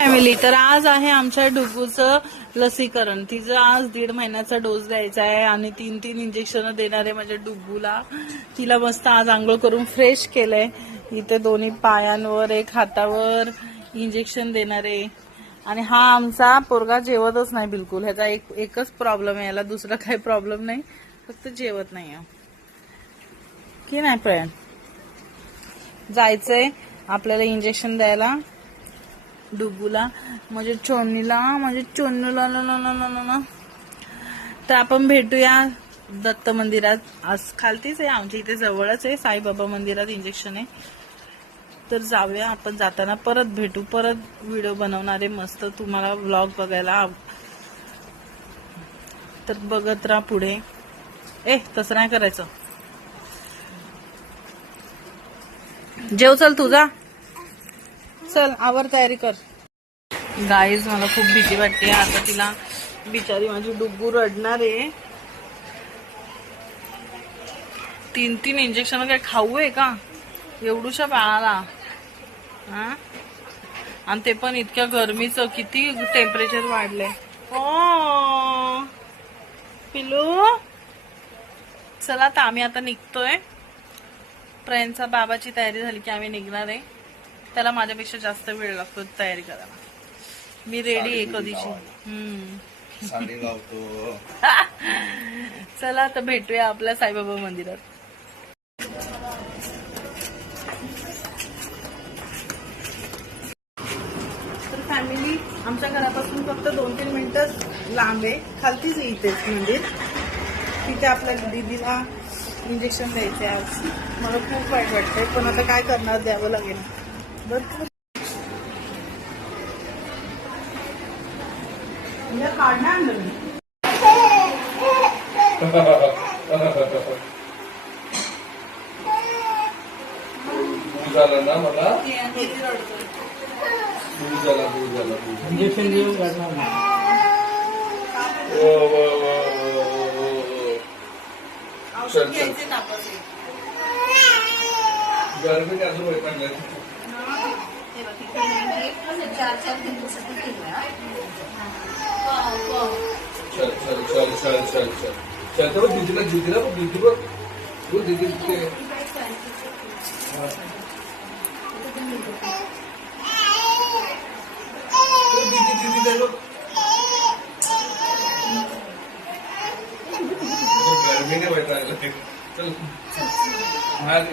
Family, तर आज आहे आमच्या डुगूचं लसीकरण. तिचं आज 1.5 महिन्याचा डोस द्यायचा आहे आणि 3 इंजेक्शन देणार आहे माझ्या डुगूला. तिला मस्त आज आंघोळ करून फ्रेश केलंय. इथे दोन्ही पायांवर एक हातावर इंजेक्शन देणार आहे. आणि हा आमचा पोरगा जेवतच नाही बिलकुल. ह्याचा एकच प्रॉब्लेम आहे, याला दुसरा काही प्रॉब्लेम नाही, फक्त जेवत नाही की नाही. पण जायचंय आपल्याला इंजेक्शन द्यायला डुगूला, म्हणजे चोन्नूला ना. तर आपण भेटूया दत्त मंदिरात. आज खालतीच आहे, आमच्या इथे जवळच आहे, साईबाबा मंदिरात इंजेक्शन आहे. तर जाऊया आपण. जाताना परत भेटू, परत व्हिडिओ बनवणारे मस्त तुम्हाला व्लॉग बघायला. तर बघत राहा पुढे. तसं नाही करायचं. जेव, चल तुझा, चल आवर, तयारी कर. गाईज, मला खूप भीती वाटते आता. तिला बिचारी माझी डुग्गू रडणार आहे. 3 इंजेक्शन काय खाऊ आहे का एवढूशा बाळाला? आणि ते पण इतक्या गरमीचं, किती टेम्परेचर वाढलंय. ओ पिलू, चला तर आम्ही आता निघतोय. प्रेमचा बाबाची तयारी झाली की आम्ही निघणार आहे. त्याला माझ्यापेक्षा जास्त वेळ लागतो तयारी करायला. मी रेडी आहे कधीची. साडी लावतो. चला तर भेटूया आपल्या साईबाबा मंदिरात. तर फॅमिली, आमच्या घरापासून फक्त 2-3 मिनिटं लांब आहे. खालतीच इथेच मंदिर. तिथे आपल्या दीदीला इंजेक्शन द्यायचे आज. मला खूप वाईट वाटतंय, पण आता काय करणार, द्यावं लागेल. बरं कार्ड नाही आणलं मी. झालं ना मला इंजेक्शन देऊ गरमी अजून वैतागले. चल चल चल चल चल चल चलते. बघ दीदीला, दीदीला बघ, दीदी बघ, वो दीदी ते दीदी दे बघ. गरमीने वैतागले. चल बाहेर.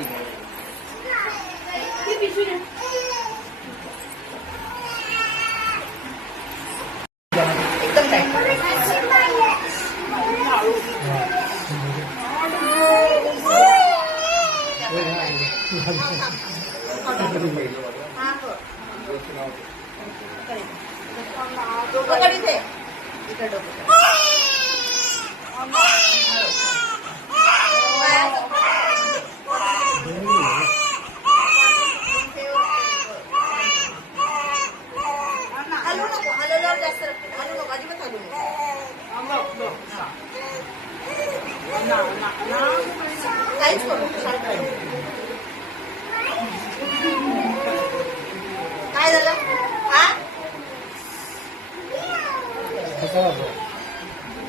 काय झालं?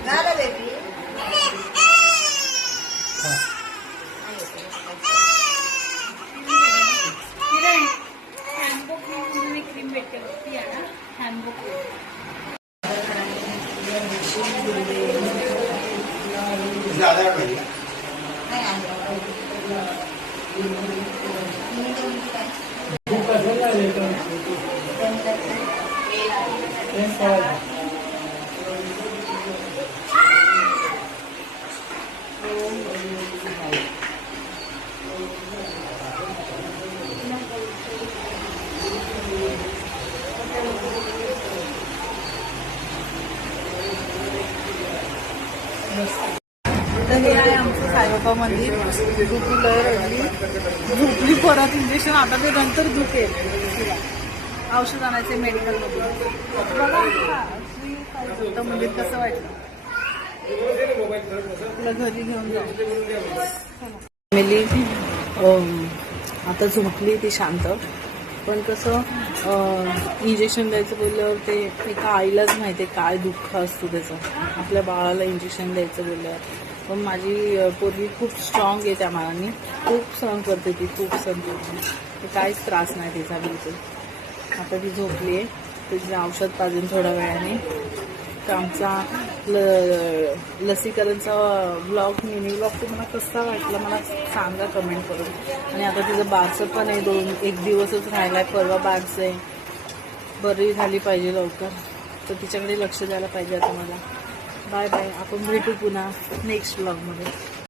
झालं बेबी. क्रीम भेटते ती आहे ना, हँडबुक. तर हे आहे आमचं साईबाबा मंदिर. झोपली, लय रडली, झोपली, परत इंजेक्शन. आता ते नंतर झोपेल. औषध आणायचे मेडिकलमध्ये. दत्त मंदिर कसं वाटलं तुला? घरी घेऊन जाऊ. फॅमिली आता झोपली ती शांत. पण कसं इंजेक्शन द्यायचं बोलल्यावर ते एका आईलाच माहिती आहे काय दुःख असतं त्याचं, आपल्या बाळाला इंजेक्शन द्यायचं बोलल्यावर. पण माझी पोरगी खूप स्ट्रॉंग आहे त्या मानाने, खूप सहन करते ती, खूप सहन करते. ते काहीच त्रास नाही तिचा बिलकुल. आता ती झोपली आहे, तिचे औषध पाजून थोड्या वेळाने. तर आमचा लसीकरणचा ब्लॉग, मिनी ब्लॉग तुम्हाला कसा वाटला मला सांगा कमेंट करून. आणि आता तिचं बारसं पण आहे, एक दिवसच राहिला आहे, परवा बारसं आहे. बरी झाली पाहिजे लवकर, तर तिच्याकडे लक्ष द्यायला पाहिजे आता मला. बाय बाय, आपण भेटू पुन्हा नेक्स्ट ब्लॉगमध्ये.